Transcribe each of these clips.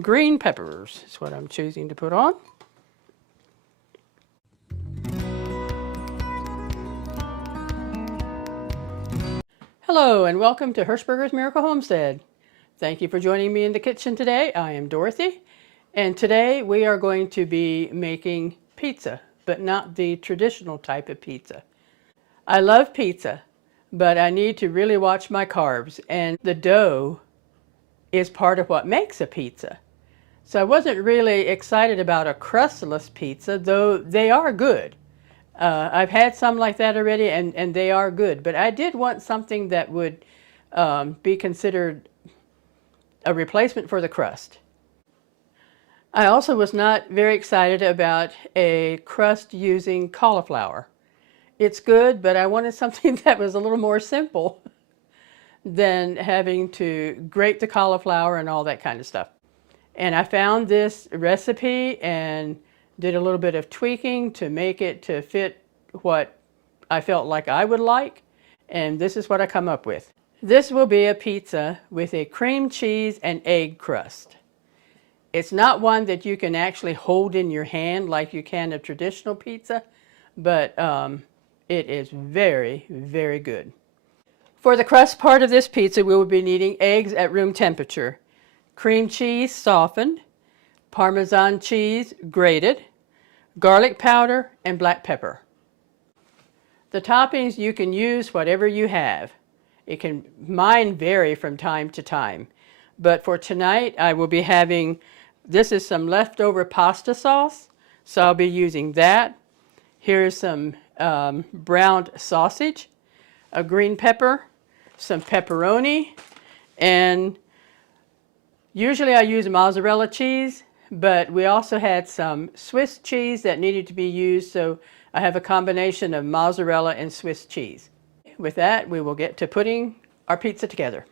Green peppers is what I'm choosing to put on. Hello and welcome to Hirschberger's Miracle Homestead. Thank you for joining me in the kitchen today. I am Dorothy, and today we are going to be making pizza, but not the traditional type of pizza. I love pizza, but I need to really watch my carbs, and the dough is part of what makes a pizza. So I wasn't really excited about a crustless pizza, though they are good. I've had some like that already, and they are good. But I did want something that would be considered a replacement for the crust. I also was not very excited about a crust using cauliflower. It's good, but I wanted something that was a little more simple than having to grate the cauliflower and all that kind of stuff. And I found this recipe and did a little bit of tweaking to make it to fit what I felt like I would like. And this is what I come up with. This will be a pizza with a cream cheese and egg crust. It's not one that you can actually hold in your hand like you can a traditional pizza, but it is very, very good. For the crust part of this pizza, we will be needing eggs at room temperature, cream cheese softened, parmesan cheese grated, garlic powder, and black pepper. The toppings, you can use whatever you have. Mine vary from time to time. But for tonight, I will be having, this is some leftover pasta sauce, so I'll be using that. Here's some browned sausage, a green pepper, some pepperoni, and usually I use mozzarella cheese, but we also had some Swiss cheese that needed to be used, so I have a combination of mozzarella and Swiss cheese. With that, we will get to putting our pizza together.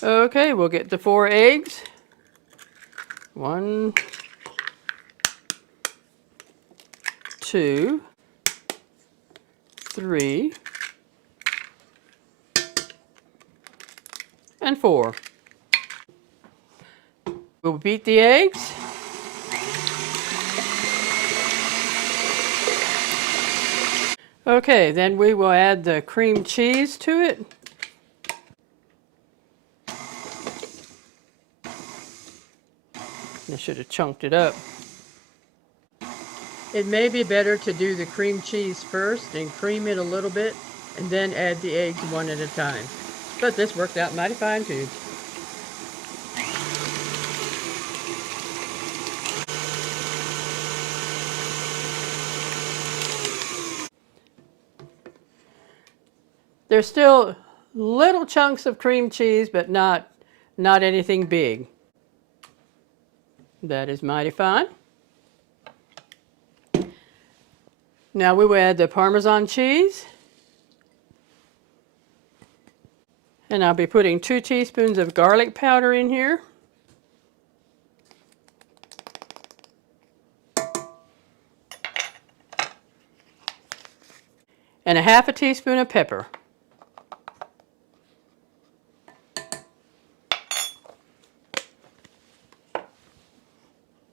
Okay, we'll get the 4 eggs. 1, 2, 3, and 4. We'll beat the eggs. Okay, then we will add the cream cheese to it. I should have chunked it up. It may be better to do the cream cheese first and cream it a little bit and then add the eggs one at a time. But this worked out mighty fine too. There's still little chunks of cream cheese, but not anything big. That is mighty fine. Now we will add the Parmesan cheese. And I'll be putting 2 teaspoons of garlic powder in here. And a half a teaspoon of pepper.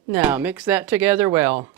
Now mix that together well.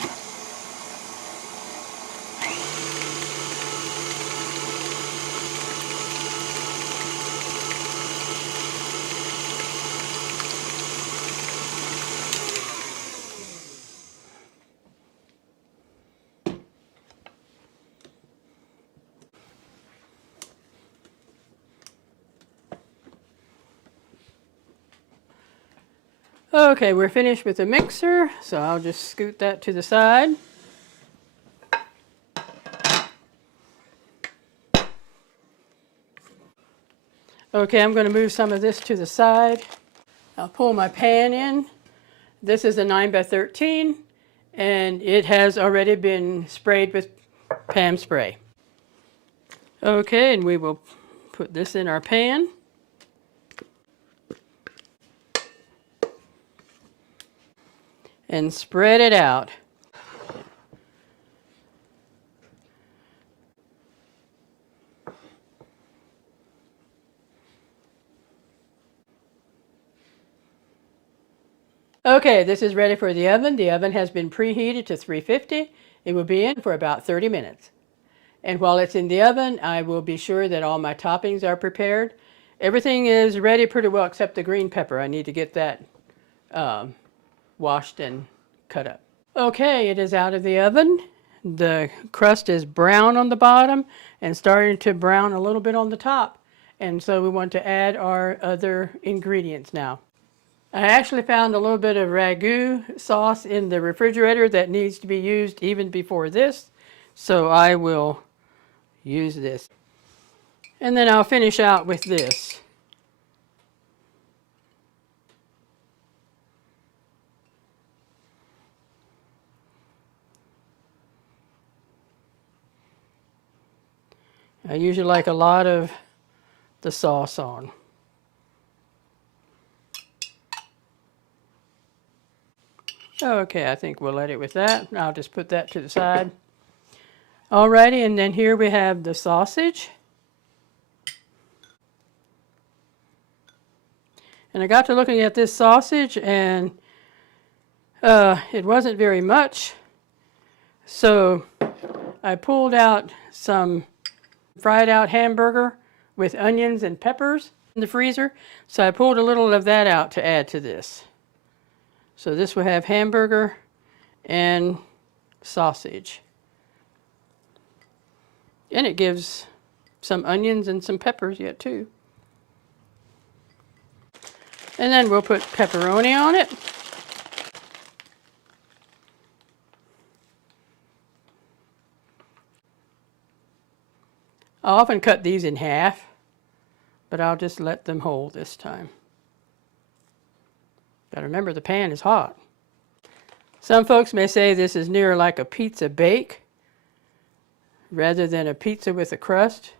Okay, we're finished with the mixer, so I'll just scoot that to the side. Okay, I'm going to move some of this to the side. I'll pull my pan in. This is a 9 by 13, and it has already been sprayed with Pam spray. Okay, and we will put this in our pan. And spread it out. Okay, this is ready for the oven. The oven has been preheated to 350. It will be in for about 30 minutes. And while it's in the oven, I will be sure that all my toppings are prepared. Everything is ready pretty well except the green pepper. I need to get that washed and cut up. Okay, it is out of the oven. The crust is brown on the bottom and starting to brown a little bit on the top. And so we want to add our other ingredients now. I actually found a little bit of ragu sauce in the refrigerator that needs to be used even before this. So I will use this. And then I'll finish out with this. I usually like a lot of the sauce on. Okay, I think we'll let it with that. I'll just put that to the side. Alrighty, and then here we have the sausage. And I got to looking at this sausage and it wasn't very much. So I pulled out some fried out hamburger with onions and peppers in the freezer. So I pulled a little of that out to add to this. So this will have hamburger and sausage. And it gives some onions and some peppers yet too. And then we'll put pepperoni on it. I often cut these in half, but I'll just let them hold this time. Got to remember the pan is hot. Some folks may say this is near like a pizza bake rather than a pizza with a crust.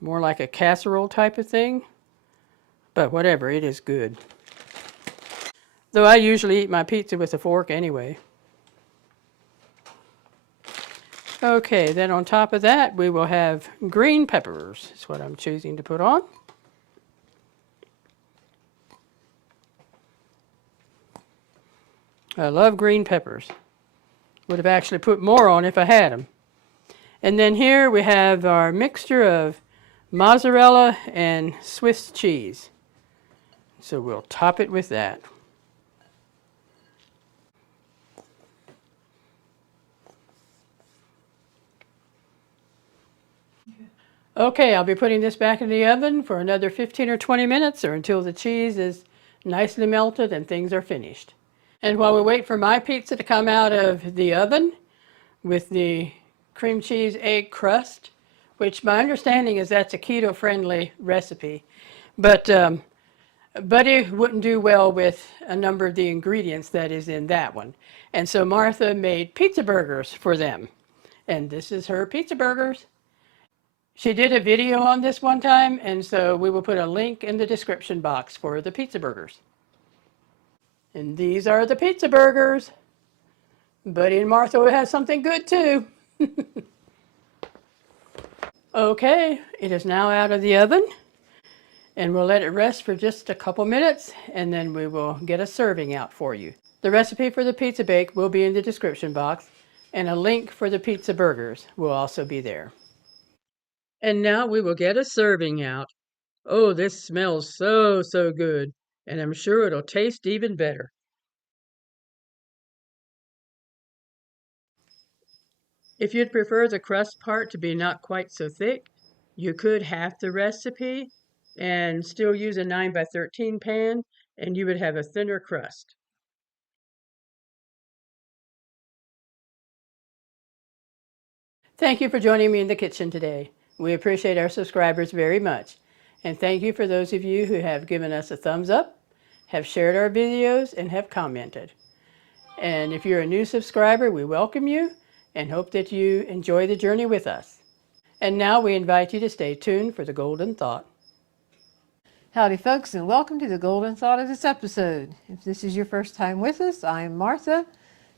More like a casserole type of thing. But whatever, it is good. Though I usually eat my pizza with a fork anyway. Okay, then on top of that we will have green peppers. That's what I'm choosing to put on. I love green peppers. Would have actually put more on if I had them. And then here we have our mixture of mozzarella and Swiss cheese. So we'll top it with that. Okay, I'll be putting this back in the oven for another 15 or 20 minutes or until the cheese is nicely melted and things are finished. And while we wait for my pizza to come out of the oven with the cream cheese egg crust, which my understanding is that's a keto-friendly recipe, but Buddy wouldn't do well with a number of the ingredients that is in that one. And so Martha made pizza burgers for them. And this is her pizza burgers. She did a video on this one time, and so we will put a link in the description box for the pizza burgers. And these are the pizza burgers. Buddy and Martha will have something good too. Okay, it is now out of the oven. And we'll let it rest for just a couple minutes, and then we will get a serving out for you. The recipe for the pizza bake will be in the description box, and a link for the pizza burgers will also be there. And now we will get a serving out. Oh, this smells so good, and I'm sure it'll taste even better. If you'd prefer the crust part to be not quite so thick, you could half the recipe and still use a 9x13 pan, and you would have a thinner crust. Thank you for joining me in the kitchen today. We appreciate our subscribers very much. And thank you for those of you who have given us a thumbs up, have shared our videos, and have commented. And if you're a new subscriber, we welcome you and hope that you enjoy the journey with us. And now we invite you to stay tuned for the Golden Thought. Howdy folks, and welcome to the Golden Thought of this episode. If this is your first time with us, I am Martha,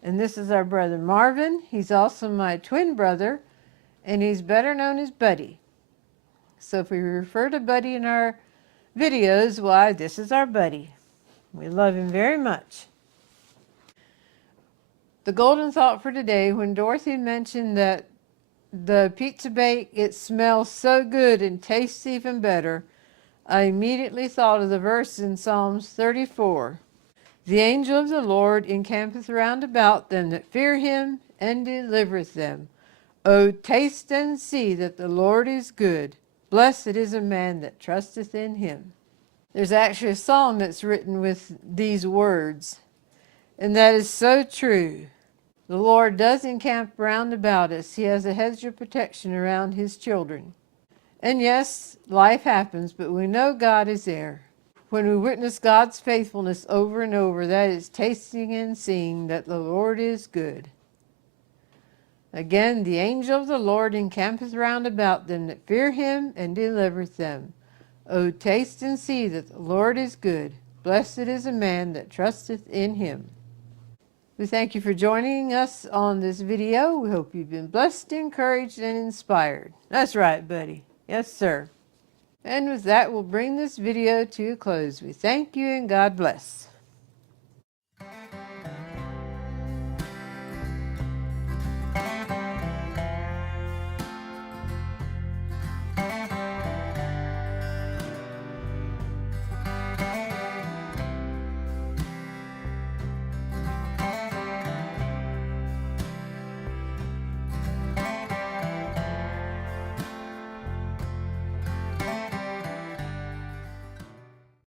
and this is our brother Marvin. He's also my twin brother, and he's better known as Buddy. So if we refer to Buddy in our videos, why, this is our Buddy. We love him very much. The golden thought for today, when Dorothy mentioned that the pizza bake, it smells so good and tastes even better, I immediately thought of the verse in Psalms 34. The angel of the Lord encampeth round about them that fear him, and delivereth them. O taste and see that the Lord is good. Blessed is a man that trusteth in him. There's actually a song that's written with these words, and that is so true. The Lord does encamp round about us. He has a hedge of protection around his children. And yes, life happens, but we know God is there. When we witness God's faithfulness over and over, that is tasting and seeing that the Lord is good. Again, the angel of the Lord encampeth round about them that fear him, and delivereth them. O taste and see that the Lord is good. Blessed is a man that trusteth in him. We thank you for joining us on this video. We hope you've been blessed, encouraged, and inspired. That's right, buddy. Yes, sir. And with that, we'll bring this video to a close. We thank you and God bless.